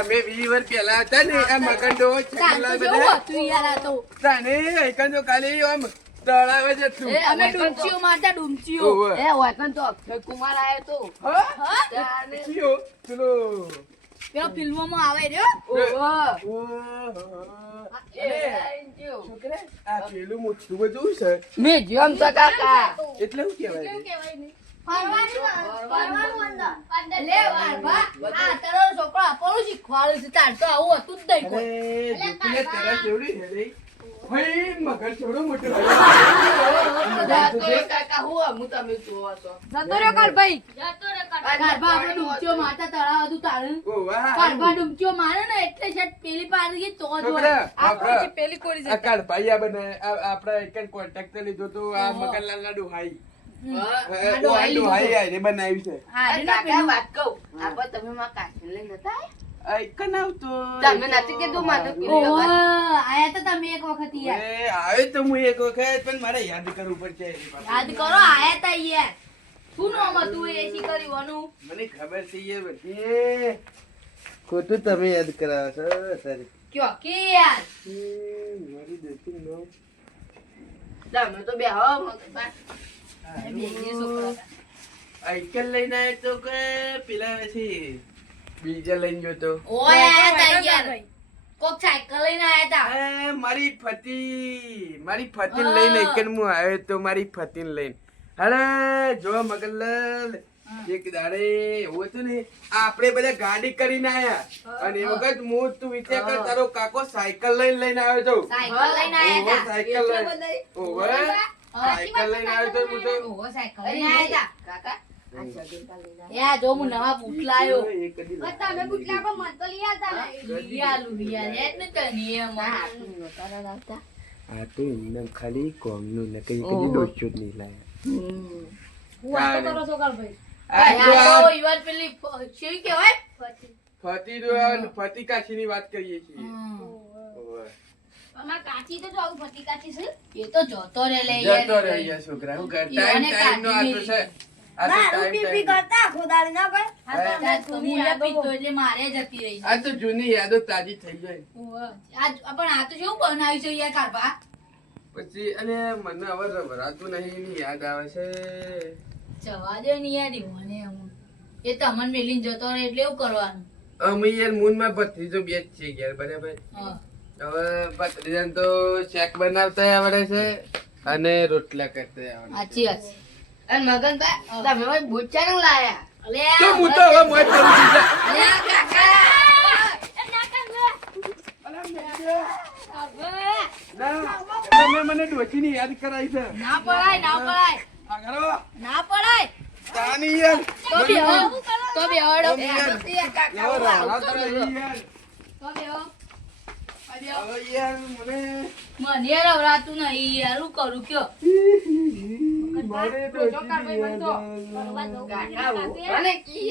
અમે 20 વર્ષ પહેલા હતા ને આ મગનડો તાને એકન તો ખાલી આમ તળાવે જ હતું. અમે ડુમચીઓ મારતા ડુમચીઓ. વાયકન તો અક્ષય કુમાર આયો તો. કયો? પેલો પેલો ફિલ્મોમાં આવે રહ્યો. છોકરા આ પેલું મોટું બધું છે મ્યુઝિયમ છે કાકા. એટલે શું કહેવાય? લે વારભા, આ તારો છોકરો આપણું શીખવાડું છે. તાર તો આવું હતું જ નહીં કોઈ. અરે જોકીને તરસ એવડી હે રે. ભાઈ મગર છોડો મોટો કાકા હું તમે જોવો છો. જતો રહ્યો કાળભાઈ. કાળભા આપણે ડુમચીઓ મારતા તળાવ હતું તારણ. ઓ વાહ કાળભા ડુમચીઓ મારે ને એટલે છે પેલી પાડી ગઈ તો જ હોય. આ પછી પેલી કોરી આ કાળ ભાઈ આ બને આપડા એક કોન્ટેક્ટ લીધો તો આ મગનલાલ ના ડોહાઈ બનાવ્યું છે. કાકા વાત કહું. આપણે તમે માં કાશી લઈને નતા આઈકન આવતો તમે નથી કીધું માધવ આયા તો તમે એક વખત યાર. આવે તો હું એક વખત પણ મારે યાદ કરવું પડશે. યાદ કરો આયા તા યાર. શું નામ હતું એ શીખરીવાનું? મને ખબર છે એ બધી ખોટું તમે યાદ કરાવો છો સર. કયો કે યાર મારી દોસ્તી નો તમે તો બેહો આઈકન લઈને આવ્યો તો કે પેલા પછી બીજા લઈને ગયો તો. ઓય આયા તા યાર. કોક સાયકલ લઈને આયા તા. મારી ફતી લઈને આઈકન હું આવ્યો તો મારી ફતી લઈને. અરે જો મગનલાલ એક દાડે એવું હતું ને આપણે બધા ગાડી કરીને આયા અને એ વખત હું તું વિચાર કર તારો કાકો સાયકલ લઈને આવ્યો તો. સાયકલ લઈને આયા તા. સાયકલ લઈને આવ્યો તો હું તો. ઓહો સાયકલ લઈને આયા તા. કાકા યા જો હું નવા બૂટ લાયો. તમે બૂટલા કો મત લઈ આતા ને. રિયાલુ રિયાલ એ ને તો નિયમ. આ તો એમને ખાલી કોમનું ને કઈ કદી દોસ્યો જ નહીં લાયા. હું વાતો કરો છો કાળભાઈ. આ જો આ આ તો ઈવર પેલી શેવી કહેવાય? ફતી કાશીની વાત કરીએ છીએ. અમાર કાચી તો જો આવું ફટી કાચી છે. એ તો જોતો રે લે યાર. જતો રહી ગયા છોકરા. હું કર ટાઈમ નો આ તો છે. આ તો એટલે મારે જતી રહી. આ તો જૂની યાદો તાજી થઈ જાય. પણ આ તો શું બનાવ્યું છે યાર કાળભા? પછી અને મને હવે રવરાતું નહીં એની યાદ આવે છે. જવા દે ને યાર મને હું. એ તમને મેલીને જતો રહે એટલે એવું કરવાનું. અમે યાર મૂનમાં ભત્રીજો બે જ છીએ યાર બરાબર. હા. હવે ભત્રીજાને તો શાક બનાવતા આવડે છે અને રોટલા કરતા આવડે છે. સાચી વાત છે. અને મગનભાઈ તમે ભાઈ બૂટ ચારંગ લાયા. અલે તો હું તો હવે મોજ કરું છું જા. અલે આ કાકા ના, તમે મને ડોશીની યાદ કરાવી છે. ના પડાય ના પડાય આ કરો. ના પડાય તાની યાર. તો બેહડો એવો રાણા તો નહીં યાર. તો બેહો હવે યાર મને મને રવરાતું નહીં યાર હું કરું કયો મારે ડોશીની યાદ આવે. અને કી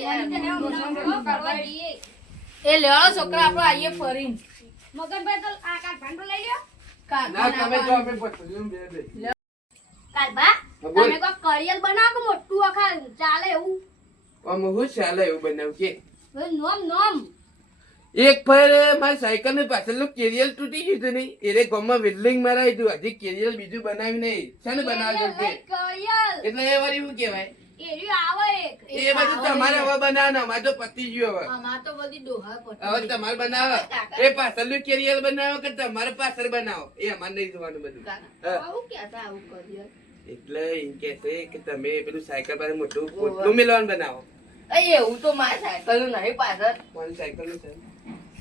એ લેવાળો છોકરા આપણો આઈએ ફરીને. મગનભાઈ તો આ કાઢવાનું લઈ લ્યો. ના તમે જો અમે ભત્રીજોને બે બે. કાલબા બોલ. તમે કોઈ કરિયર બનાવો કે મોટું આખા ચાલે એવું આમ હું ચાલે એવું બનાવું કે નોમ નોમ એક ફેરે મારી સાયકલ ની પાછળનું કેરિયર તૂટી ગયું હતું નહીં એટલે ગામમાં વેલ્ડિંગ મરાવી હતું હજી કેરિયર બીજું બનાવી નહીં શાને બનાવજો કે કરિયર એટલે એ વળી શું કહેવાય એર્યું આવે એક એ બધું તમારે હવે બનાવવાનું અમારે તો પતી ગયું હવે આમાં તો બધી ડોહા પટી હવે તમારે બનાવો એ પાછળનું કેરિયર બનાવો કે તમારે પાછળ બનાવો એ અમારે નહીં જોવાનું બધું હા. આવું કેતા આવું કર્યું. એટલે એમ કે છે કે તમે પેલું સાયકલ પાસે મોટું પોટલું મેળવાનું બનાવો. એવું તો મારી સાયકલ નું નહીં પાછળ. કોણ સાયકલ નું છે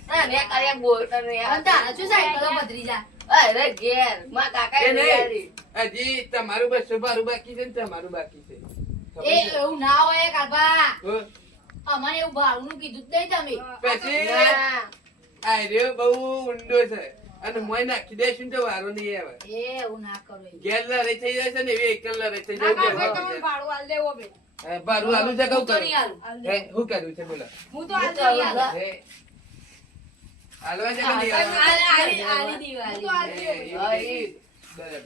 ના ને કર્યા બોલતા નહીં અને તારા શું સાયકલો ભત્રીજા? અરે ઘેર માં કાકા એ નહીં હજી તમારું બસો બારું બાકી છે ને તમારું બાકી છે એ એવું ના હોય કાળભા. હો? અમારે એવું ભાડું કીધું જ નહીં તમે. પછી આ રહ્યો બહુ ઊંડો છે અને મોય નાખી દેશું તો વારો નહીં આવે. એ એવું ના કરો. ગેર લડાઈ થઈ જાય છે ને એવી એકલ લડાઈ થઈ જાય છે. ભાડું આલ દેવો બે હા, બારું આલુ છે કહું હું તો કરું. નહીં આલું. હે, શું કર્યું છે બોલો હું તો આલ દઉં યાર. હે. હાલવા છે કે નહીં હાલવા? આલી દિવાળી. બરાબર.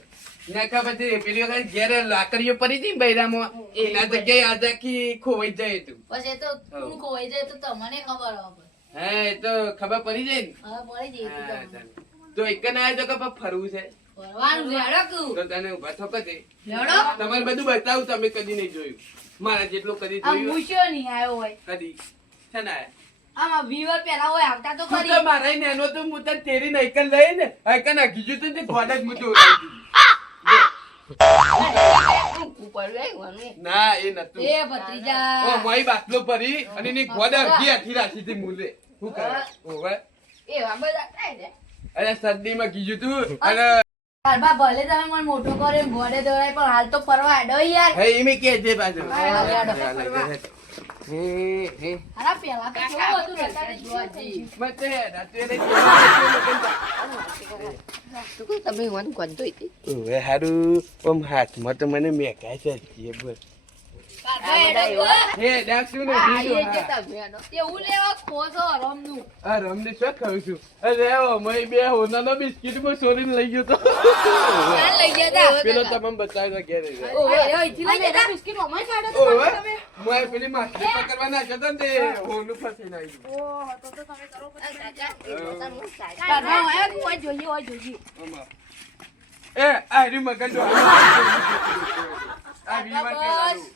નાખા પછી પેલી વખત ઘેર લાકડીઓ પડી હતી ને બૈરામાં એના જગ્યાએ આજ આખી ખોવાઈ જાય તું. પછી એ તો તું ખોવાઈ જાય તો તમને ખબર હવે. હા એ તો ખબર પડી જાય ને હવે મળી જઈએ તું હા, તમને. ચાલ. તો એક ને આવ્યો તો કે ફરવું છે ફરવાનું છે, હેડો તું. તો તને ઉભા થો કદે હેડો. તમારે બધું બતાવું તમે કદી નહીં જોયું મારા જેટલું કદી આ જોયું મૂછ્યો નહીં આવ્યો હોય. કદી છે ને આયા? આમાં વીવર પહેલા હોય આવતા તો તું ખરી. તો મારા નેનો તો હું તને તેરી નઈકન લઈ ને આઈકન નાખી જો તો તે ગોડા જ મું દોરાઈ ઉપર વેગવાનું. ના એ નતું એ ભત્રીજા. ઓ મોઈ બાટલો પરી અને એની ગોડા અડધી આથી રાખી હતી મુલે શું કરે ઓવે એવા બધા થાય ને. અરે સર્દીમાં કીધું તું અને ગરબા ભલે તમે મને મોટો કર્યો એમ ગોળે દોરાય પણ હાલ તો ફરવા હેડો યાર. હે એમે કે છે પાછો હા, હે હે હારા પેલા તો કેવું હતું રસ્તા જોવા જઈએ. મતે રાતે રે તું કહું તમે મને ગંધો હતી. ઓવે હારું ઓમ હાથમાં તો મને મેકાય છે જે બોલ ગરબા હેડો તું. હે ડાક્યું ને આ બીજું એ હા. જતા ભેનો. એવું લેવા ખો છો રમનું. આ રમને શું ખાઉં છું અરે ઓ મય બે હોનાનો બિસ્કિટ માં ચોરીને લઈ ગયો તો ક્યાં લઈ ગયા તા? પેલો તમને બતાવ્યો ઘેર ઓહો, એ અહીંથી લઈ ગયા તા? બિસ્કિટ અમાય કાઢો તો ઓવે તમે. મોય પેલી માછલી પકડવા નાખ્યો તો ને તે હોનું ફસીને આવી ઓહો, તો તમે કરો આ કાકા, એ પોતાનું સાચું. ગરબા હોય તો હોય જોઈએ હોય જોઈએ. એ આ રી મગન જો આ વીવાર પેલાનું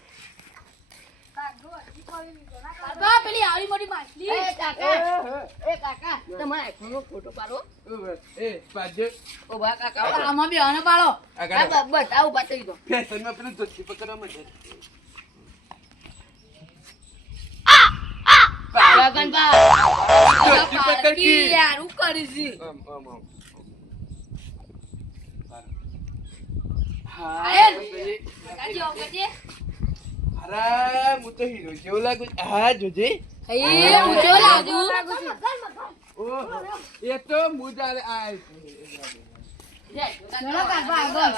ગરબા પેલી આવી મોટી માછલી. એ કાકા, એ કાકા, તમારા આઈફોનનો ફોટો પાડો. ઓવે એ પાજે ઉભા કાકા. આમાં બી આનો પાડો. આગળ આ બતાવું બતાવી દો. ફેશનમાં પેલું ધોતી પકડવા મજા ગગનભાઈ. ધોતી પકડ કી કી યાર હું કરીશ. આમ આમ આમ આયન. હા કાજી આવ કાજી. અરે હું તો હીરો જેવો લાગુ છું. હા જોજે એ હું જો લાગુ. ઓહો એ તો મુજારે આ ચલો કાકા આગળ.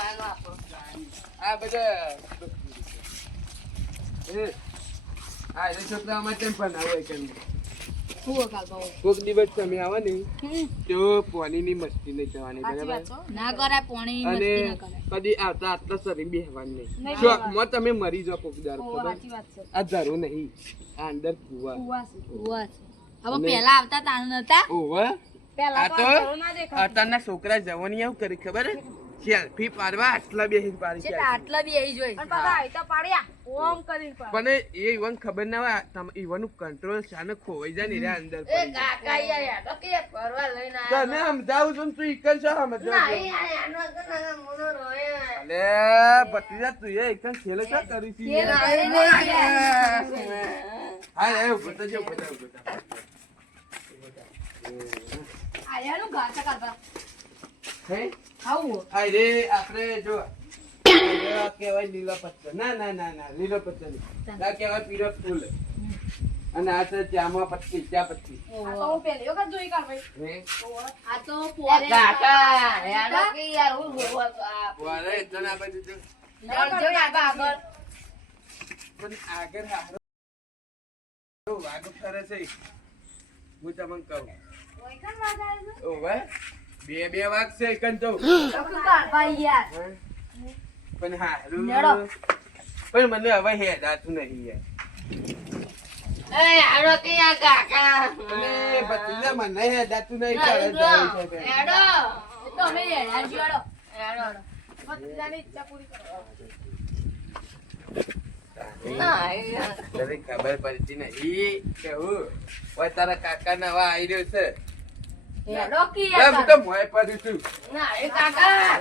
આ બધા એ આ રે છોકરામાં તેમ પણ આવે કેમ હું કાકા. કોક દિવસ તમે આવો ને તો પોણીની મસ્તી નહીં થવાની બરાબર ના કરાય પોણી અને મસ્તી ના કરાય. કદી આવતા આટલા સરી બેહવાનું નહીં શોખમાં તમે મરી જાઓ કોક દાર ખબર સાચી વાત છે. આ ધરો નહીં આ અંદર કુવા ઉવા છે. હવે પેલા આવતા તાણ નતા. ઓવા આ તો અત્યારના છોકરા જવાની આવું કરી ખબર સેલ્ફી પાડવા આટલા બેહી પાડી છે આટલા બી આવી જોઈ. પણ એ ઈવન ખબર ના હોય ઈવન કંટ્રોલ સાને ખોવાઈ જાય ને રે અંદર એ પડી જાય. કાકા યાર, તો કે ફરવા લઈને તને સમજાવું છું ને તું ઈકન છો સમજ ના, એ આનો કના મોનો રોય. અલે ભત્રીજા તું એ ઈકન છેલે શું કરી છી છેલ્લે યાર? કરી યાર. હા એ ઉભો થજો, ઉભો થજો, ઉભો થજો. આયાનું ઘાટા કાઢવા. હે ખાવું. આ રે આપણે જો આ કહેવાય લીલો પત્તો ના ના ના ના લીલો પત્તો નહીં આ કહેવાય પીળો ફૂલ અને આ છે ચામા પત્તી ચા પત્તી હે આ તો એ પોરે કાકા, યાર, તો કે યાર, હું બોલવા તો આ વારે તને આ બાજુ જો જો કાકા આગળ. પણ આગળ હારો વાગ ફરે છે હું તમને કહું ઓવે બે વાગ છે એકન તો કાઢવા યાર. હે? પણ હારું નેડો. પણ મને હવે હેડાતું નહીં યાર એ આનો કે યાર કાકા. અને ભત્રીજા મને હેડાતું નહીં ના, કરે જાય છે તે. હેડો. એ તો અમે હેડા જીવાડો. હેડો. ભત્રીજાની ઈચ્છા પૂરી કરો. ના, એ યાર. તને ખબર પડતી નહીં કેવું ઓય તારા કાકા નવા આવી રહ્યો છે હેડો કી લે, હું યાર. તો મોય પડ્યું છું ના, એ કાકા.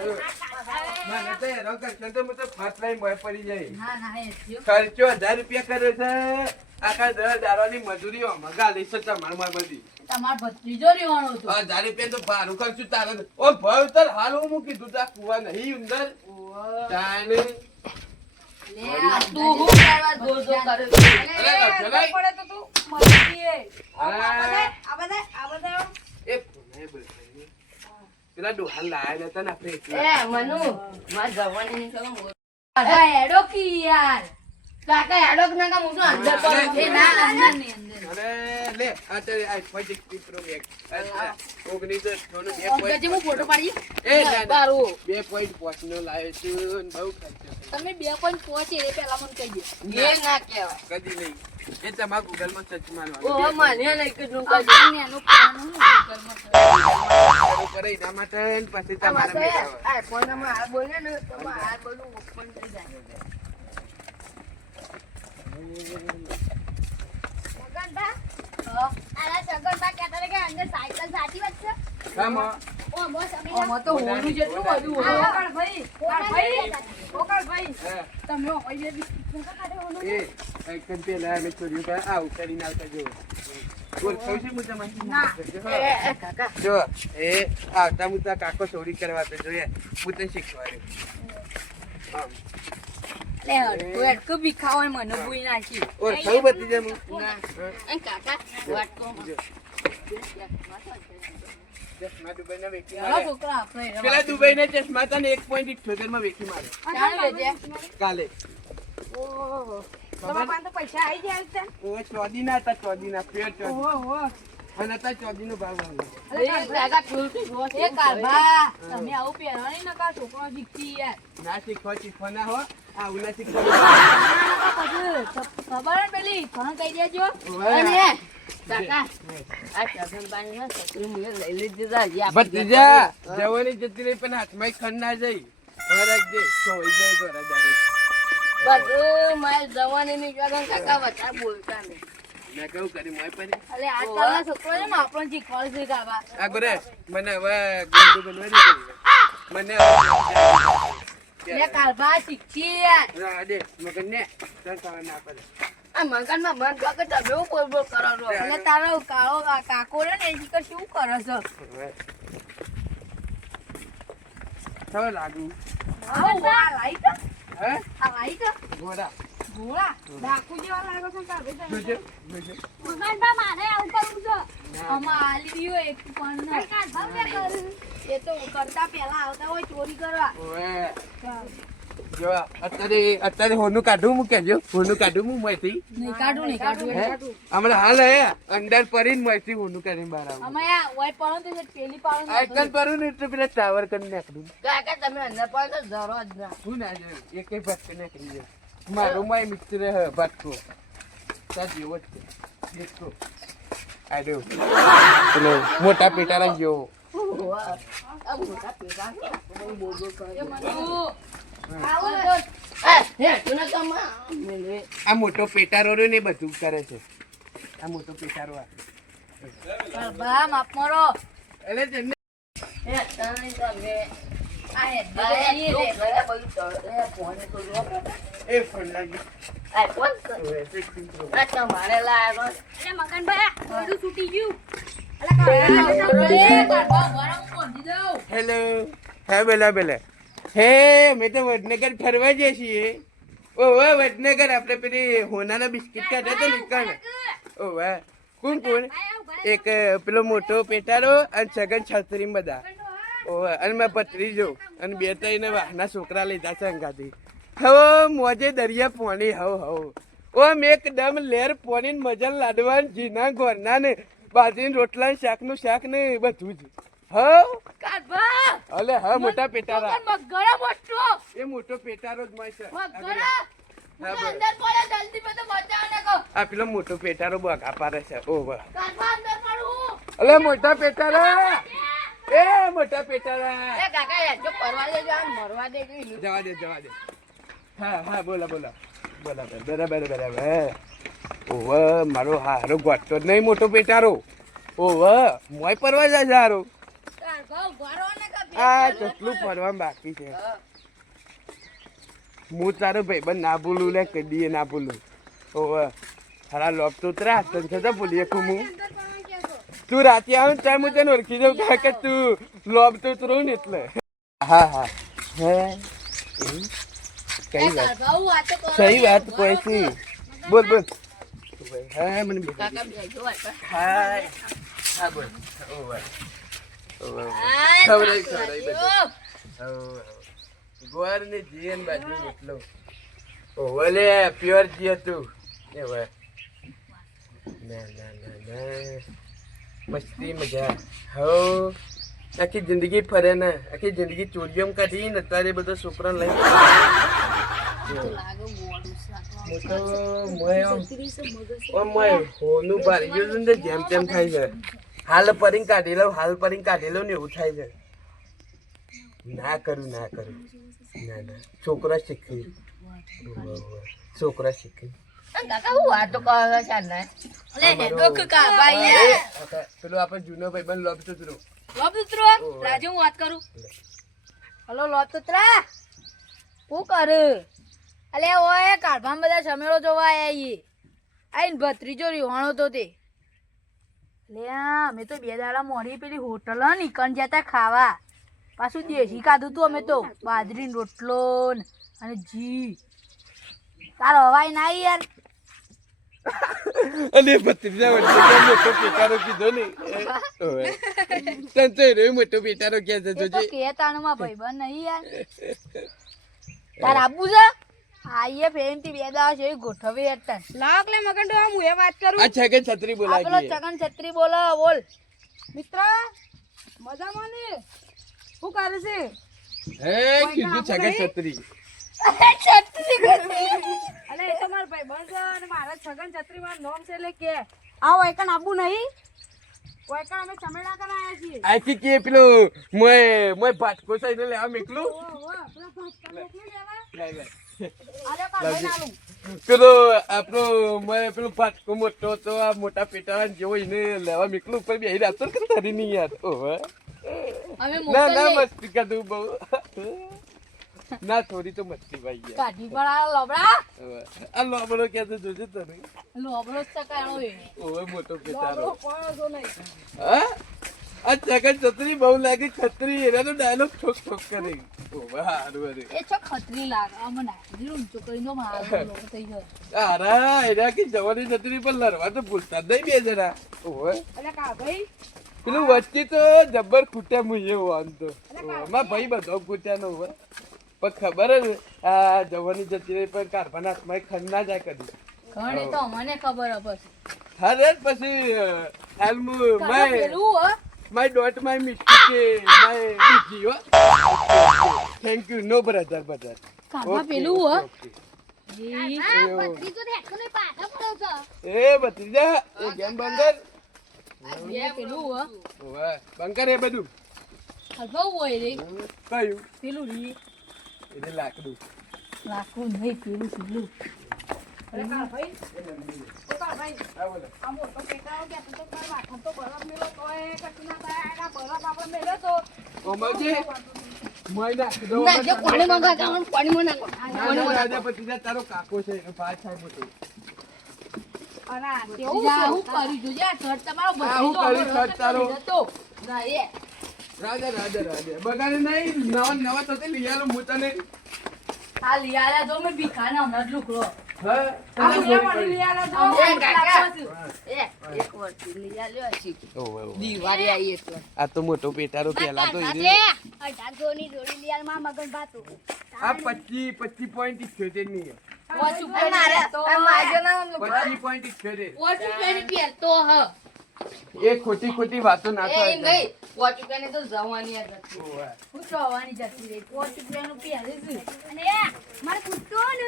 મને તો હેરો કરશો તો હું તો ફાટ લઈ મોય પડી જાય ના ના એ થયો. ખર્ચો 1000 રૂપિયા કર્યો છે આખા 10 દાડાની મજૂરી મગા લઈ છે તમારે માર બધી તમાર ભત્રીજો રહેવાનો હતો. 1000 રૂપિયા તો ભાડું ખર્ચું તારે ઓ ભાવ તાર હાલ હું મૂકી તું તા કુવા નહીં અંદર તાને લે આ તું હું કરવા જોર જોર કરે છે? અરે ગજલાઈ. હા. એ પુણે બોલાય. પેલા ડોહાન લાયા નતા ને આપણે એટલે. એ મનુ, માર જવાની ની ખબર મોર. કાકા હેડો કી યાર. કાકા હેડો કે ના કા હું તો અંદર પડું. એ ના અંદર ની અંદર અરે લે આ તો આ 5 પ્રો મેક્સ 1998 નું 2 ઓમ point હું ફોટો પાડી એ ના ના તારું 2.5 નો લાવ્યો છું બહુ ખર્ચો તમે 2.5 એ પહેલા મને કહી દો એ ના કહેવાય. કદી નહીં એ તમારા ગૂગલ માં સર્ચ મારવાનું ઓહો મને નહીં કીધું કદી. આપણે એનો પ્લાન હું ઘરમાં કરે એના માટે ને પછી આ તમારે મેળવવા. આ ફોનમાં આ બોલે ને તો આ બધું ઓપન થઈ જાય. સગનભા, આલા સગનભા કહેતા હતા કે અંદર સાયકલ સાચી વાત છે? આમાં ઓ, બસ અમે આમાં તો હોનું જેટલું બધું હોય. હા. તમે હોય જે એ એક પેલા અમે ચોર્યું કે આવું કરીને આવતા જો બોલ કહું છું હું તમને ના. એ કાકા જો એ આવતા હું તો કાકો ચોરી કરવા તો જોઈએ હું તને શીખવાડ્યું આમ. લે હડકું હડકું બી ખાવાનું મને ભૂઈ નાખી ઓર સૌ બધી જેમ ના એ કાકા વાટકો ચશ્મા દુબઈના વેચી ચાલો મારે છોકરા આપણે પેલા દુબઈના ચશ્મા તને 1.78 માં વેચી મારે ચાલો લેજે કાલે ઓહો ખબર? તો પૈસા આવી જાય છે ઓય ચોદીના હતા ચોદીના ફેર ચોદી ઓહો અને હતા ચોદીનો ભાવ આવ્યો એ કાકા તુલસી જોશ એ કાઢવા તમે આવું પહેરવાની નકા છોકરો શીખતી યાર ના શીખવા ના હો આવું ના શીખવા ખબર ને પેલી ઘણ કહી દેજો અને કાકા આ સગનભાઈ ને છોકરી મને લઈ લીધી તા. ભત્રીજા જવાની જતી રહી પણ હાથમાં ખંડ ના જઈ ફરક દે સોઈ જાય તો રજારી બધું મારી જવાની ની જગન કાકા વચ્ચે બોલતા નહીં. મેં કેવું કર્યું મોય પણ અલે આજકાલના છોકરો છે ને આપણને શીખવાડે છે કાબા આ ગોરે મને હવે ગુંડુ બનવા દે મને લે કાલભા શીખી યાર ના દે મગન ને તર ખાવા ના પડે આ મકાનમાં મન કાકા તમે એવું બોલ બોલ કરો છો. એટલે તારો કાળો કાકો રે ને એ શીખર શું કરે છે થવા લાગુ આવો આ લાઈટ હે આ લાઈટ ગોરા ઘોડા ડાકુ જેવા લાગો છો કાબે જોજો જોજો સગનભા, મારે આવું કરવું છે. આમાં આલી દીયો એક પણ ના કાઢવા મેં કર્યું. એ તો કરતા પહેલા આવતા હોય ચોરી કરવા ઓએ જો અત્યારે હોનું કાઢું હું કેજો હોનું કાઢું હું મોયથી નહીં કાઢું નહીં કાઢું હે હમણાં હાલ હે અંદર પરીને મોયથી હોનું કાઢીને બહાર આવું અમે આ ઓય પડો તો પેલી પાડો આઈકન પરું ને એટલે પેલા ટાવર કરી નાખું કાકા તમે અંદર પડો તો જરો જ ના. હું ના જોયું એકેય ભટકે નાખી જાય મારો માય મિત્ર હે ભટકો તાર જેવો જ છે દેખો આ દેવ પેલો મોટા પેટારા જેવો ઓહો, આ મોટા પેટા બહુ બોલ બોલ કરે. હે તું ના કમા મેલે આ મોટો પેટારો રહ્યો ને એ બધું કરે છે આ મોટો પેટારો કાલભા માપ મારો એટલે તેમને હે તને તમે આ હે અરે દે તું દે ઘરે બધું ચડે ફોન તો જો એ ફોન લાગી આ ફોન આ તમારે લાવ્યો એટલે મગનભાઈ, બધું છૂટી ગયું. હેલો હે બેલા બેલા હે મેં તો વડનગર ફરવા જઈએ છીએ ઓહો વડનગર આપણે પેલી હોનાના બિસ્કિટ કાઢ્યા હતા ને ઓહો કોણ કોણ એક પેલો મોટો પેટારો અને સગન છત્રી બધા ઓહો અને મેં ભત્રીજો અને બે ત્રણ વાહના છોકરા લીધા છે અંગાથી હવે મોજે દરિયા પોણી હવ ઓમ એકદમ લેર પોણી મજા લાડવા જીના ગોરના ને બાજરી રોટલા શાકનું શાક ને બધું જ કાલભા અલે હા મોટા પેટારા મગરા મોટો એ મોટો પેટારો જ મળે છે મગરા હા, બોલ. અંદર પડો જલ્દી બધો બચાવ ને કહો આ પેલો મોટો પેટારો બગા પારે છે ઓ વાહ કાલભા અંદર પડું અલે મોટા પેટારા એ મોટા પેટારા એ કાકા યાર જો પરવા દેજો આમ મરવા દેજો જવા દે હા હા બોલા બરાબર ઓવ મારો હારો ગોટતો જ નહીં મોટો પેટારો ઓવ મોય પરવા જાય હારો કાલભા ઉભારો ને કા આ કેટલું ફરવા બાકી છે હું તારો ભાઈબંધ ના ભૂલું લે કદીએ ના ભૂલું ઓવ હારા લોક તો ત્રાસ તને છતાં ભૂલી શકું હું તું રાતે આવે ને ત્યાં હું તને ઓળખી જાઉં કારણ કે તું લોબ તો ઉતરું ને એટલે હા હે કઈ વાત કાલભા હું વાતો કરો સહી વાત કોઈ સી બોલ હા મને બોલ. કાકા બેજો હા હા બોલ ઓવ આ ખવડાવી બધું. ગોર ને જીએન બાજુ એટલો ઓલે પ્યોર જી હતું એ હોય ના ના ના ના મસ્તી મજા હો આખી જિંદગી ફરે ને આખી જિંદગી ચોરીઓમ કાઢી ને અત્યારે બધા છોકરા લઈ હોનું ભારી ગયું ને જેમ તેમ થાય છે હાલ પરીને કાઢી લઉં ને એવું થાય છે ના કરું ના ના છોકરા શીખી કાકા હું વાતો કરો છે ને પેલો આપણો જૂનો ભાઈ બન લોબસૂત્રો રાજુ હું વાત કરું હલો લોતુત્રા શું કરું અલે ઓય કાઢવામાં બધા સમેળો જોવા આયા આઈને ભત્રીજો રીવાણો તો તે લે અમે તો 2 દાડા મોડી પેલી હોટલ નીકળ જતા ખાવા પાછું દેશી ખાધું તું અમે તો બાજરીનો રોટલો અને જી તારો હવાય ના યાર અને ભત્રીજા વચ્ચે મોટો પેટારો કીધો ને તને તો મોટો પેટારો કે છે એ તો જોજે કે તાણમાં ભાઈબંધ નહીં યાર તાર આબુ છે આઈએ ફેમથી 2 દાડા છે ગોઠવે હેઠળ લાગ લે મગન તો હું એ વાત કરું આ છગન છત્રી આપલો બોલાવી ચકન છત્રી બોલો બોલ મિત્ર મજામાં ને શું કરે છે હે કીધું છગન છત્રી અલે એ તો મારો ભાઈ બંધ અને મારા છગન છત્રી માં નોમ છે એટલે કે આવો એકન આબુ નહીં ઓયકણ અમે ચમેડા કરા આયા છીએ આખી કે પેલો મોય ભાટકો સાઈને લેવા મેકલું પેલા ભાત મોકલી દેવા લાય લાય આલે કાઢી નાલું પેલો આપણો મોય પેલો ભાટકો મોટો તો આ મોટા પેટારા જેવો એને લેવા મેકલું ઉપર બેહી રાતો કે તારી નહીં યાર ઓહો અમે ના ના મોકલીએ મસ્તી કરું બહુ ના થોડી તો મસ્તી ભાઈ યાર કાઢી પણ આ લોબડા આ લોબડો કે તો જોજે તને લોબડો ચકાણો એ ઓય મોટો પેટારો કોણ જો નહીં હા આ છગન છત્રી બહુ લાગે છત્રી એનો ડાયલોગ ઠોક ઠોક કરે ઓ હારું અરે એ છો ખતરી લાગે અમે નાખી ઊંચો કરીને મારો લોક થઈ ગયો અરે એના કે જવાની છત્રી પર લડવા તો ભૂલતા જ નહીં બે જણા ઓય અલે કા ભાઈ પેલું વચ્ચે તો જબ્બર ખૂટ્યા મુએ આમ તો મારા ભાઈ બધો ખૂટ્યા નો હોય પણ ખબર હે ને આ જવાની જતી રહી પણ કારભાના હાથમાં ખંડ ના જાય કદી ઘણી તો મને ખબર હે પછી હરે પછી હાલમું કાકા પેલું હો my dot my mistake my બીજી હો થેન્ક યુ નો બ્રધર કાકા પેલું હો જી ભત્રીજો તો હેઠો ને પાછા પડો છો એ ભત્રીજા એ ગેમ બંગર એ પેલું હો ઓય બંગર એ બધું હલવા હોય રે કયું પેલું રી એટલે લાકડું લાકડું નહીં પેલું પેલું અલે કા ભાઈ ઓ કા ભાઈ આ બોલો આ મોટો પેટાઓ કે તું તો કર વાઠા તો બરફ મેલો તોય કશું ના થાય આ બરફ આપણે મેલો તો ઓમજી મોય નાખી દો ના જે પાણી માંગવા જવાનું પાણીમાં નાખો રાજા ભત્રીજા તારો કાકો છે એનો ભાઈ થાય મોટો અને આ કેવું હું કરી જોજે આ છટ તમારો આ હું બધો કરી છટ તારો? ના એ રાજા બગાડે નહીં નવા થતે લઈ આલો હું તને આ લિયાલા જો મેં ભીખાને હમણાં જ લુકડો હા આ લે મળી લે આલો તો એ કાકા એક વર્ષ લઈ આલ્યો છે દિવાળી આવી એટલે આ તો મોટો પેટારો પેલા તો 1800 ની જોડી લિયાલ માં મગન ભાતું આ 25.78 ની ઓછું મારે માજો ના 25.78 ઓછું પેલી પહેરતો હ એ ખોટી વાતો ના એ થાય નહીં વોચુકાને તો જવાની જ હતી ઓવે. હું ચોવાની જતી રહી ઓછું પેલું પહેરે છે અને મારે પૂછતો ને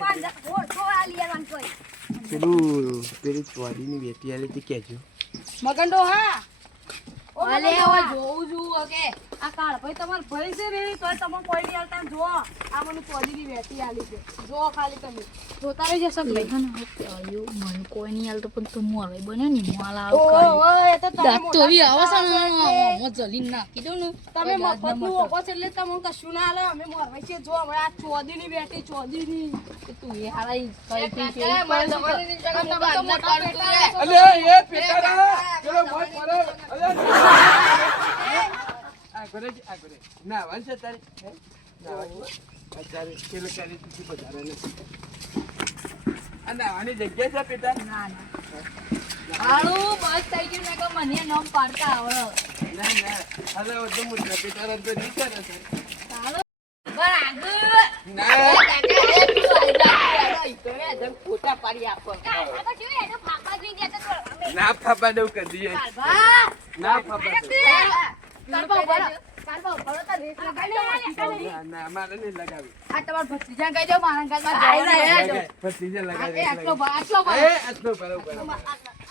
પાંચ ઓ તો આ લિયાલ કોઈ પેલી ચોરીની બેટી આલી તે કહેજો મગન તો હા અલે હવે જોઉં છું કે આ કાળ ભાઈ તમાર ભાઈ છે ને તો તમે કોઈ નહીં આલતા જો આ મને કોદીની વેટી આલી છે જો ખાલી તમે જોતા રહેજો સબ લઈ અયો મને કોઈ નહીં હાલતો પણ તું મોરવાઈ બન્યો ને મોલ આવ ઓ એ તો તમે દાંત તો ઈ આવો છે ને મો જલીન નાખી દઉં ને તમે મફતનું ઓપો છે એટલે તમને કશું ના આલે અમે મોરવાઈ છે જો હવે આ ચોદીની વેટી ચોદીની તું એ હારાઈ કઈ થઈ છે મારે જવાની જગ્યા તમે અંદર કાઢી તું રે અલે એ પેટારા ચલો મોત કરો અલે આ કરે ના વાંચ તારે ના વાંચ અત્યારે પેલે કરી તું બજારે ને આ નાવાની જગ્યા છે પેટા ના ના હારું બસ થઈ ગયું ને કે મને નામ પાડતા આવડે ના હવે તો મોટા પેટારા તો નહીં કરે છે ચાલો બરાબર ના કાકા એ તું આવી જા પાડી આપો. ના ફાફા દઉં કદી કાળભા ના ફાફા દઉં. કાળભા ઉભો રહો, તાર રેસ લગાડી દો. ના મારે નહીં લગાવી આ તમારા ભત્રીજાને કહી દો, મારા ઘરમાં જવાનું લગાય, છે. ભત્રીજા લગાય, એ આટલો લગાય. આટલો એ આટલો બરોબર.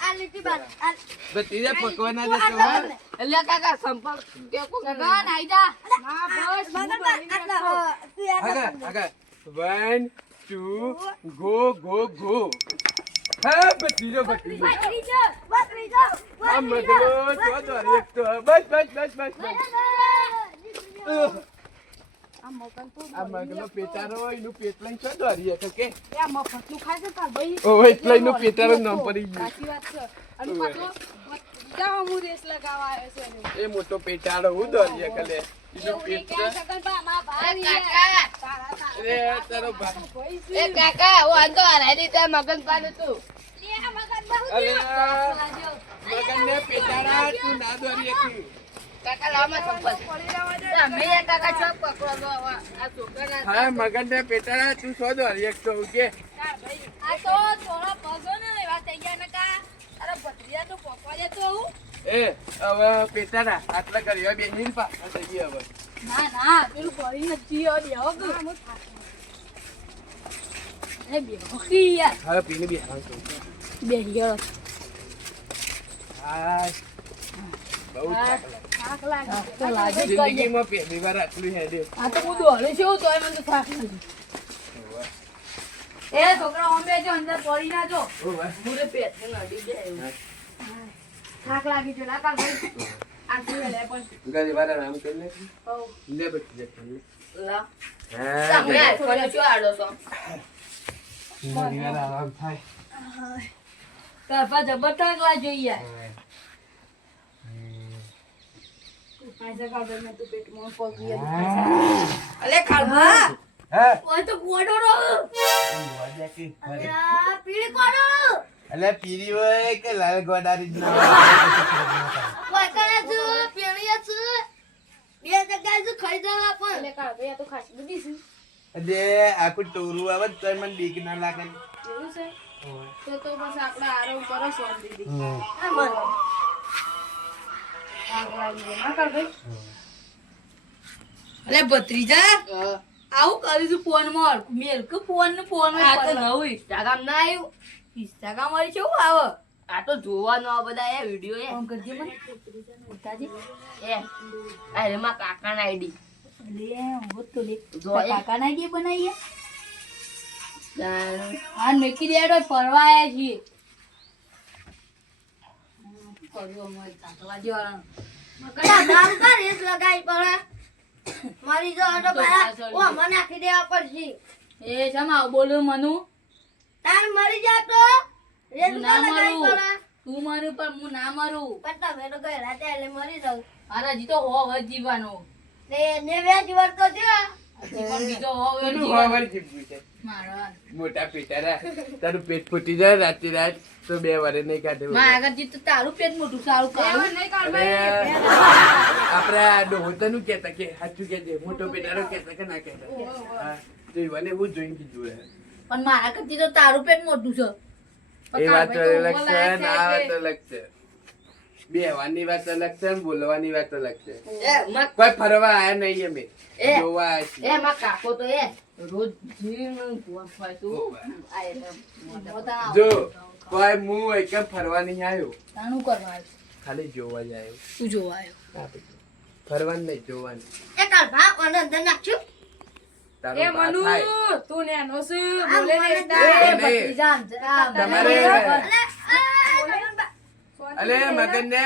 આ લીટી બાર આ ભત્રીજા પકવાના દેતો હા. એટલે કાકા સંપર્ક ટેકો સગન આઈ જા. આગળ આગળ 1 2 ગો હા ભત્રીજો આ મગલો જો દોરી એક તો બસ આ મગલો પેટારો એનું પેટ લઈને છો દોરી એક કે આ મફતનું ખાય છે કાળભાઈ. ઓ એટલે એનું પેટારો નામ પડી ગયું સાચી વાત છે. અને પાછો જાઓ હું રેસ લગાવવા આવ્યો છું એને. એ મોટો પેટારો હું દોરી એક લે એનું પેટ છે સગનભાઈ, અમારા ભાઈ કાકા અરે તારો ભાઈ ભાઈ એ છે. કાકા હું આંધો હરાઈ દીધા મગન પાડું તું. અરે મગનને પેટારા તું ના દોરી એક કાકા લાવમાં સંપર્ક. તમે યાર કાકા ચોક પકડો લો હવે. આ છોકરાના હા મગનને પેટારા તું શો દોરી એક તો કે આ તો થોડા પગો ને એવા થઈ ગયા નકા. અરે ભત્રીજા તો પકવા જતો હું. એ હવે પેટારા આટલા કર્યો બે નીલ પા થઈ ગઈ હવે ના પેલું પડી નથી હવે બેહો કે. એ બેહો કે યાર. હવે પીને બી હા બેહી ગયો. હા બહુ થાક થાક લાગે. તો લાગે જ કઈ. જિંદગીમાં પહેલી વાર આટલું હેડે આ તો હું દોડે છે તોય મને તો થાક લાગે. એ છોકરા ઓમ બેજો અંદર પડી ના જો. મૂરે પેટને નડી જાય. થાક લાગી જો લાકા ભાઈ. આ શું લે પણ. ગરી વાર આરામ કરી લે હઉ. લે બચ્ચી જખન લા હા તમે આ કોને શું આડો છો? ગરી વાર આરામ થાય કાપા જબર થાક લાગ્યો યાર. આજા કાઢો ને તું પેટમાં પગી અલે કાળભા હા ઓય તો ગોડો રો. વાજાકી આ પીળી કોડો. અલે પીરી હોય કે લાલ ગોડારી જ ના ઓય કરે છે પીળી છે. બે જગ્યાએ છે ખરીદવા પણ. એટલે કાળભાઈ, આ તો ખાસી બધી છે. અરે આખું ટોરું આવે તો મને બીક ના લાગે એવું છે? તો બસ આપણે આરામ કરો છો દીદી. આ મન. આગ લાગી ગઈ. હા કાળભાઈ? અલે ભત્રીજા આવું કરીશું ફોન માં મેલ કે ફોન ને ફોન આ તો નવું ઇન્સ્ટાગ્રામ ના આવ્યું. ઇન્સ્ટાગ્રામ વાળી કેવું આવે. આ તો જોવાનો આ બધા એ વિડિયો ફોન કરજે મને. ઉતાજી. એ એમાં કાકાના આઈડી લે હું તો લે. જોઈ. કાકા ના જે બનાવીએ. હા મેકી દેડો ફરવા આયા છીએ. કર્યો મોય કાટવા જેવાનો. દામ કા રેસ લગાઈ પડે મારી જો તો બરા ઓ મને નાખી દેવા પડશે એ જમા બોલું મનુ. તાર મરી જા તો રેસ હું ના ના લગાઈ મરું. પડે તું મારું પણ હું ના મરું. પણ તમે તો ગઈ રાતે એટલે મરી જાવ મારા હજી તો હોવ જ જીવવાનો. ને વેચ વર તો જો હજી પણ બીજો હોવ જ કોનું જીવવાનો. વાવર જીવવું છે મારા મોટા પેટારા તારું પેટ ફૂટી જાય રાતે રાત તો 2 વારે નહીં કાઢે મારા આગળ તો તારું પેટ મોટું તારું કાળું. નહીં અરે કાળભાઈ. આપણે આ ડોહોતાનું કહેતા કે સાચું કહેજે મોટો પેટારો કહેતા કે ના કહેતા હા જોયું અને હું જોઈને કીધું હે. પણ મારા કરતી તો તારું પેટ મોટું છે. એ વાત કાળભાઈ તો અલગ છે બોલાય છે ને આ વાત એટલે. અલગ છે બેહવાની વાત અલગ છે ને બોલવાની વાત અલગ છે એ મત કોઈ ફરવા આયા નહીં અમે એ. જોવા આયા છીએ. એ માં કાકો તો એ રોજ જીવન ફોન તું આ એટલે પોતાના જો કોઈ હું એક ફરવા નહીં આવ્યો તાનું કરવા આવ્યું. ખાલી જોવા જ આવ્યો તું જોવા આવ્યો. હા ભાઈ. ફરવાનું નહીં જોવાનું એ કાલ ભા ઓને અંદર નાખ્યું તારો એ બા મનુ થાય. તું ને એનો શું બોલે ને મને એકદમ. એ નહીં. ભત્રીજા આમ જરા તમારે બરાબર. અલે મગન ને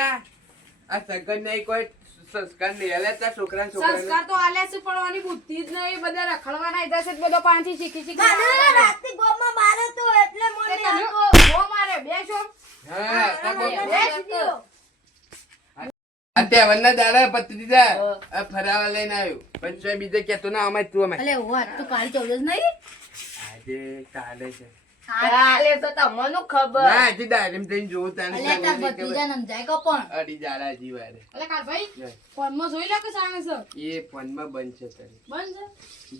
આ સગન ને કોઈ સંસ્કાર નહીં આલે તાર છોકરા સંસ્કાર તો આલ્યા છે પણ આની બુદ્ધિ જ નહીં. બધા રખડવાના લીધા છે બધો પાંચથી શીખી કાલે રાતે ગોમાં મારે તો એટલે મને આતો ગો મારે બેસો. હા તાર બાપ. બેસી ગયો અત્યારે વરના દાડા પત્રીજા આ ફરાવા લઈને આવ્યો પણ જો બીજે કેતો ના અમાય તું અમાય અલે વાત તો કાળી 14 નહીં. આજે કાલે છે કાલે તો તમને ખબર ના આજે ડાયરેક્ટ જઈને જોઉં તાને અલે તાર ભત્રીજા નમજાય કો પણ. અડી જાડા જીવારે એટલે કાળભાઈ ફોનમાં જોઈ લે કે સામે છે એ ફોનમાં બંધ છે તારી બંધ છે.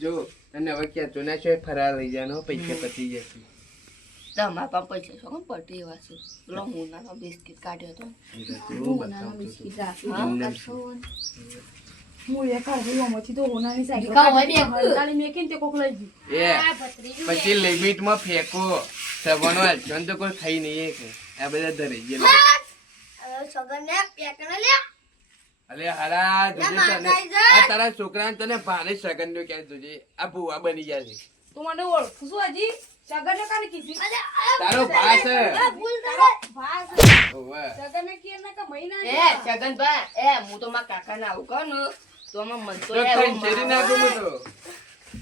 જો અને હવે કેતો ના છે ફરાવા લઈ જવાનો પૈસા પતી જશે તમારા પાસે પૈસા છો કોણ પટી એવા છે પેલો હોનાનો બિસ્કિટ કાઢ્યો હતો હોનાનો બિસ્કિટ હું એ કાઢી આમાંથી તો હોનાની સાયકલ દીકા હોય બે હળગાડી મેકીને તે કોક લઈ ગયું. એ પછી લિમિટમાં ફેંકો સવાનો હાલશો ને તો કોઈ ખાઈ નહીં કે આ બધા ધરી ગયા હવે સગનને પેકને લે. અલે હારા જોજે ના, તને માર ખાઈ આ તારા છોકરાને તને ભારે સગન નો ક્યાં જોજે આ ભૂવા બની ગયા છે તું મને ઓળખું છું હજી સગનને કાને કીધી અલે તારો ભાઈ છે આ ભૂલ કરે. ભાસ ઓવે. સગનને કીએ ને કે મહિના એ છગનભાઈ એ હું તો મારા કાકાને આવું કહું ને તો આમાં મન તો તો ખાઈને શેરી નાખું હું તો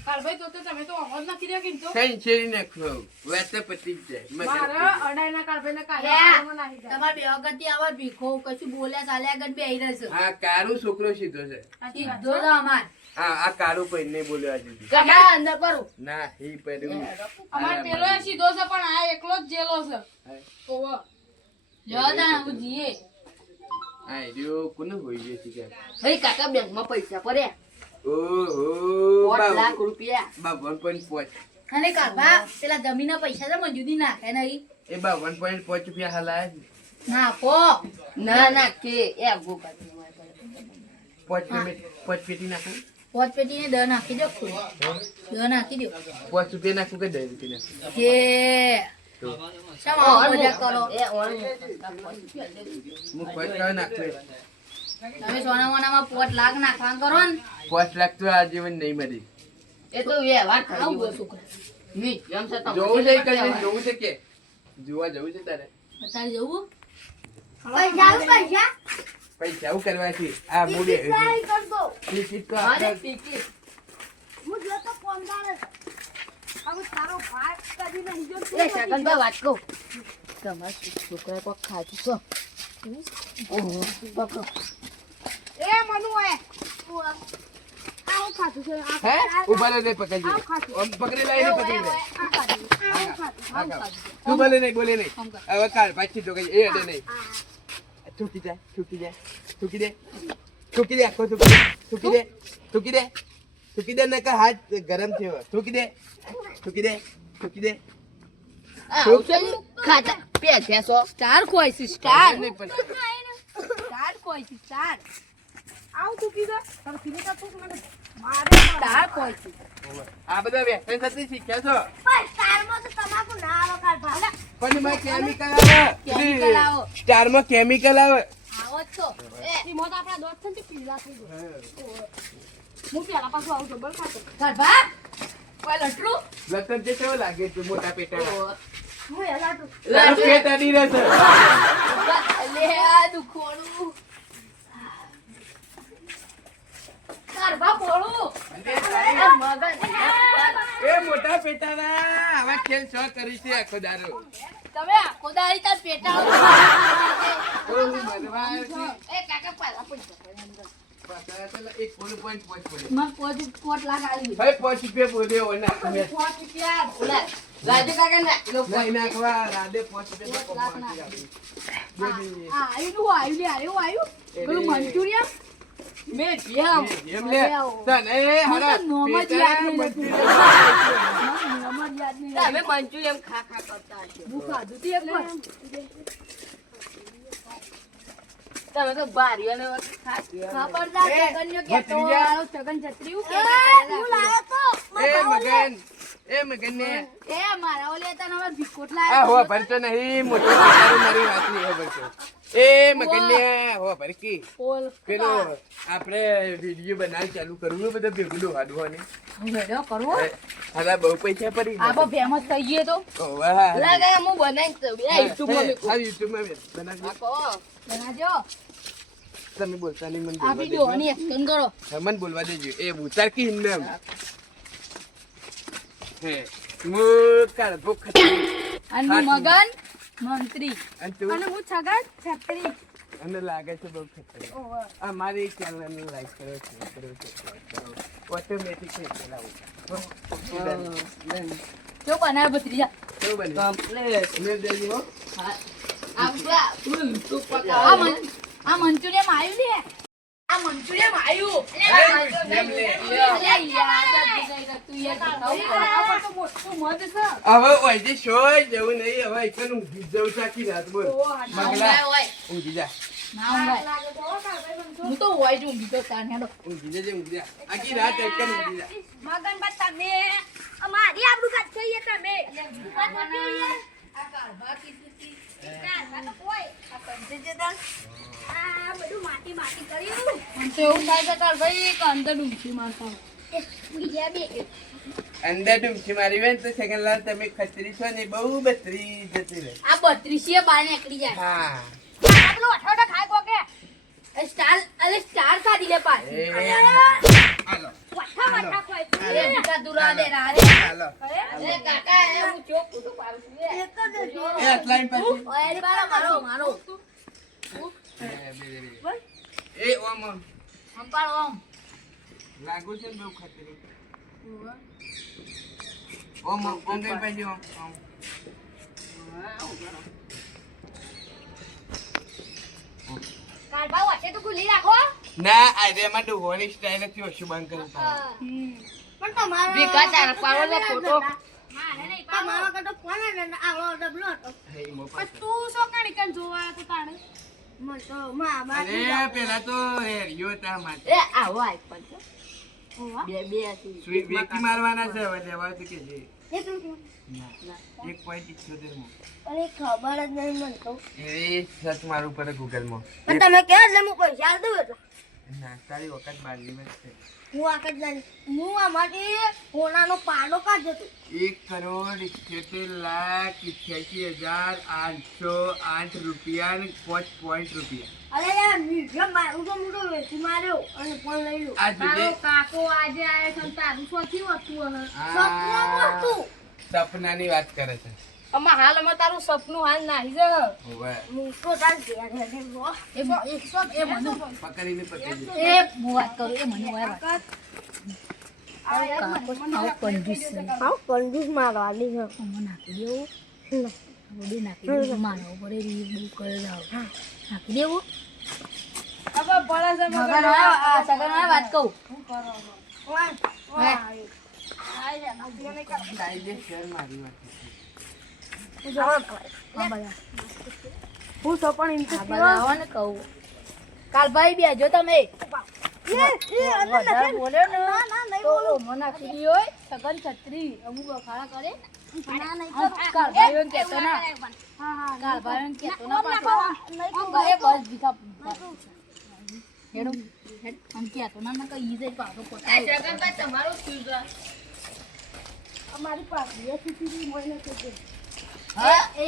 કાળભાઈ તો તમે તો અમર ના કર્યા કે તો ખાઈને શેરી નાખું વાત તો પતી જ જાય મજા મારા પડી અડાઈના કાળભાઈને લે. કાઢવામાં નાખી જાય. તમારે બે વખતથી આવા ભીખો કશું બોલ્યા ચાલ્યા આગળ બેહી રહેશે જાય. આ કારું છોકરો સીધો છે સાચી વાત સીધો છે. તો અમાર આ કારું કોઈ નહીં બોલ્યો આજે કાકા અંદર કરું ના એ પડ્યું અમાર પેલો એ સીધો છે પણ આ એકલો જ જેલો છે ઓવો જો તાણ હું જીએ આ રહ્યો કોને હોઈ ગયો છે કે ભાઈ કાકા બેંકમાં પૈસા પડ્યા ઓહો 5 લાખ રૂપિયા 52.5 અને કાકા પેલા જમીનના પૈસા તો મજૂરી નાખે નહીં એ 52.5 રૂપિયા હલાય નાખો ના ના કે એ ગોકા પોચ પેટી નાખું પોચ પેટીને દ નાખી દો દ નાખી દો 5 રૂપિયા નાખું કે 10 રૂપિયા નાખું કે શા આવું મજાક કરો એ ઓન હું 5 કયો નાખું તમે સોના મોનામાં 5 લાખ નાખવાનું કરો ને 5 લાખ તો આજીવન નહીં મળી એ તો વ્યવહાર થઈ આવું ગયો છોકરા નહીં એમ છે જોવું છે કઈ જોવું છે કે જોવા જવું છે તારે અત્યારે જવું પૈસા આવું પૈસા. પૈસા આવું કરવા છે આ મૂડી ટ્રાય કર દો. ટિકિટ તો અરે આપણે ટિકિટ હું જો તો કોમદાર જ. હવે તારો ભાઈ કદી નહીં જો એ છગનભાઈ વાત કહું તમારા છોકરા કોક ખાધું છો ઓહો પકડો એ મનુ એ આવું ખાતું છે હે ઉભા રહે પકડજે આમ પકડી લાઈને પકડી લે તું બોલે નહીં હવે કાઢ પાછી તો કઈ એ અડે નહીં થૂકી દે આખો થૂકી દે નકર હાથ ગરમ થયો થૂકી દે આવું છે ને? ખાતા પેસો સ્ટાર કોઈ છે સ્ટાર નહીં પણ સ્ટાર કોઈ છે સ્ટાર આવું તું કીધા તાર ફિનિકા તું મને મારે સ્ટાર કોઈ છે આ બધા વ્યસન થતી શીખ્યા છો પણ સ્ટારમાં તો તમાકુ ના આવે કાઢવા. પણ એમાં કેમિકલ Chemical આવે આવો. સ્ટારમાં કેમિકલ આવે આવો જ છો ઈ મોત આપણા દોત છે ને તે પીલા થઈ ગયો હું પેલા પાછું આવું છું બળ ખાતો ગરબા કોઈ લટલું લતન જે કેવો લાગે છે મોટા પેટા હું એ લાટું. પેટ અડી રહેશે લે આ દુખોડું ગરબા પોળું એ મોટા પેટાના આવા ખેલ શો કરી છે આખો દારો તમે આખો દાડી તાર પેટાળો ઓહ, મરવા છે. એ કાકા પાલા પૈસા પાછા તો એક પોલું point પોચ પડે. મને 5 લાખ આલી ભાઈ 5 રૂપિયા બોલે હોય ના તમે 5 રૂપિયા ઓલા રાજુ કાકા ના લો નહીં નાખવા રાધે 5 રૂપિયા તો કમાતી આપણી. બે બે. આવ્યું પેલું મંચુરિયન મે પ્યામ એમ લે તને એ હારા હું તો નોમ જ પેટા યાદ નહીં મંચુરિયન. તમે મંચુરિયન ખા કરતા હશો તમે તો બારીઓને ખાતી ખબરદાર છગનનો કહેતો ભત્રીજા. આવો છગન છત્રી હું એ, હું લાયો તો. એ મગન ને એ મારા ઓલે હતા ને અમાર ભીખોટ આ લાયા હો ભરતો નહીં મોટો પેટાનો મારી વાત નહીં હો ભરતો એ મગન ને હો ભરકી પોલ પેલો આપણે વિડીયો બનાવી ચાલુ કરવું બધું ભેગું દોહાડું હોય ને વેડો કરવો હાલા બહુ પૈસા પડી આ બહુ ફેમસ થઈ ગયો તો ઓહ, વાહ. લાગે હું બનાવી તો એ યુટ્યુબ માં મેં હા, YouTube માં બનાવજો. નાખો બનાજો તમે બોલતા નહીં મને આ બોલવા વિડિયો દેજો. ની એક્શન કરો હા, મને બોલવા દેજો એ ઉતાર કી હિન્દમ હે હું કાળ ભૂખ હતી. અને હું મગન મંત્રી અને તું અને હું છગન છત્રી અને લાગે છે બહુ ખતરનાક. આ મારી ચેનલ ને લાઈક કરો શેર કરો સબસ્ક્રાઇબ કરો ઓટોમેટિક છે ચલાવો જો બનાવ ભત્રીજા કેવું બને કમ્પ્લીટ મેં દેજો હો. આપલા તું યુટ્યુબ પર આ મંચુરિયન આવ્યું લે આ મંચુરિયન આવ્યું એમ લે. અરે યાર તું આ તો મોટું મધ છે. હવે ઓયથી શોય જવું નહીં, હવે એકન ઊંઘી જ જવું છે આખી રાત. બોલ મગલા ઊંઘી જા, ના ઊંઘાય. હું તો હોય જ ઊંઘી તો તાન હેડો. ઊંઘી જજે, ઊંઘી જા આખી રાત એકન ઊંઘી જા. મગનબા તમે અમારી આબરૂ કાઢ છો તમે આ કાળભા કીધું કાઢવા તો કોઈ આ પંચજેદાર આ બધું માટી માટી કર્યું મને તો એવું થાય છે કાળભાઈ કે અંદર ડૂબકી મારતા હોય. બીજા બે અંદર ડૂમકી મારી હોય ને તો સેકન્ડલાલ તમે ખતરી છો ને બહુ બત્રી જતી રહે. આ 32 બહાર નીકળી જાય. હા આપણો અઠવાડો ખાય કોકે સ્ટાર ખાધી લે પાછી. એ હાલો વઠા વઠા કોઈ એ બીજા દુરા દે રા રે. હાલો એ કાકા એ હું ચોક કુટું પાડું છું એ. એક જ એ અટલાઈન પછી ઓય એની બારા મારો એ ઓમ ઓમ અંપાળ ઓમ. લાગુ છે ને બહુ ખતરી. ઓમ ઓમ ઓમ કઈ બાજુ ઓમ ઓમ. કાઢવા વચ્ચે તો ખુલ્લી રાખો ના આજે એમાં ડૂબવાની સ્ટાઈલ નથી ઓછું બંધ કરું પણ તમારો ભેગા તારા પાડો લે ફોટો. મારે નહીં તમારો કતો ફોન ને આવડો ડબલો હતો પણ તું શું કાઢી કેમ જોવા આવ્યો તું તાણે? મને તો માં અરે પેલા તો હેરિયો હતા માટે એ આવો આઈફોન છે. બે હતી. વેકી મારવાના છે હવે લેવા તો કે છે એક રૂપિયો 1.78 માં અરે ખબર જ નહીં મને તો એ સર્ચ મારું પડે ગૂગલ માં. પણ તમે કહો એટલે હું પૈસા આલ દઉં એટલે ના તારી વખત બારલી માં છે. હું આ કદ જાણી હું આમાંથી સોનાનો પાડો કાઢ્યો હતો 1,78,88,808 રૂપિયા ને 5 પોઈન્ટ રૂપિયા. અરે યાર મ્યુઝિયમ મારું તો મોટો વેચી માર્યો અને ફોન લઈ લો આ તારો જોજે કાકો આજે આયો છે ને તારું શોથી હતું હે. સપનામાં હતું સપનાની વાત કરે છે. આમાં હાલ અમે તારું સપનું હાલ નાહી જ હોવે હું તો તાર ઘેર હેડે એ મને પકડીને પકડી એ હું વાત કરું એ મને હોય વાત. કાકો આવો કંજૂસ છે. આવ કંજૂસ મારવાની છે આમાં નાખી દેવું. બધું નાખી દેવું. મારા ઉપર એ રીલ બહુ કરે જાવ. નાખી દેવું. હવે પડે છે મગર. મગર હોય, આ સગન હોય વાત કહું. હું સપણ આ બધા આવો ને કહું. કાલભાઈ બેજો તમે. વધારે બોલ્યો ને તો મને નાખી દી હોય. સગન છત્રી અમુક બખાડા કરે. કાલભાઈઓને કહેતો ના. કાલભાઈઓને કહેતો ના પાછો. એ બસ ભીખા હેડો હેડ આમ કહેતો ના ના કઈ જાય પાછો પોતા. તમારું શું છે? અમારી પાસે સીસીટીવી મોઈને છે એ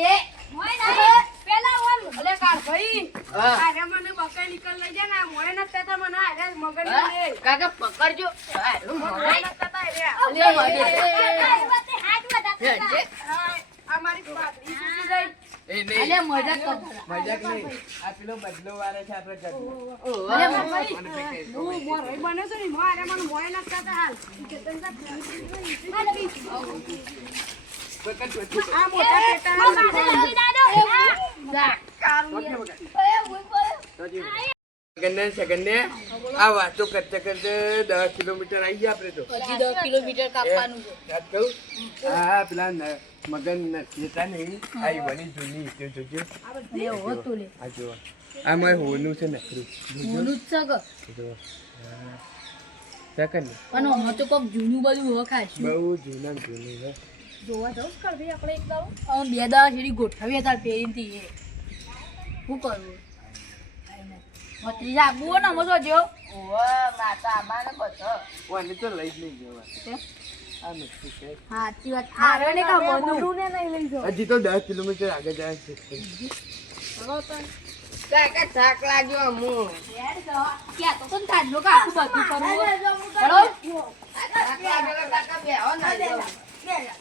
પેલા ઓલ અલે કાળભાઈ હા આરે મને બકાઈ નીકળ લઈ જા ને મોય ન થતા મને આરે મગર ને કાકા પકડજો. મોય ન થતા રે આ મારી પાઘડી સુસી ગઈ એ નહીં અલે મજાક કરતા. મજાક નહીં. આ પેલો બદલો વાળો છે આપણે કરવો. અલે મમ્મી મને ફેંકે. હું મોરઈ બને છે ને મોય આરે મને મોય ન થતા હાલ પકડ, પકડ. આ મોટા પેટા સેકન્ડને આ વાતો કરતા કરતા 10 કિલોમીટર આવી ગયા આપણે તો. હજી 10 કિલોમીટર કાપવાનું છે. યાદ કહું? હા પેલા મગન જતા નહીં આવી બની જૂની તો જોજો. લે હોતું લે આ જો આ મારે હોનું છે નકરું. મોનું જ છે કે. જો સેકન્ડ પણ આમાં તો કોક જૂનું બધું હોય ખાશું. બહુ જૂના ને જૂનું છે. જોવા જાઉં જ કરવી આપણે એક દાડો. આમ બે દાડા છેડી ગોઠવીએ તાર પહેરીથી એ શું કરવું? ભત્રીજા આબુ હોય ને અમે તો જો ઓને તો લઈ જ નહીં જવા. આ નથી કે સાચી વાત. આરે ને કા મોનું ને નહીં લઈ જાઓ. હજી તો 10 કિલોમીટર આગળ જાય છે. કાકા થાક લાગ્યો અમુ. ક્યાં તો તને તાજનો કા આખું બધું કરવું. બરોબર? થાક લાગ્યો કાકા બેહો ના. બે જા.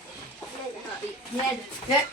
હેડ.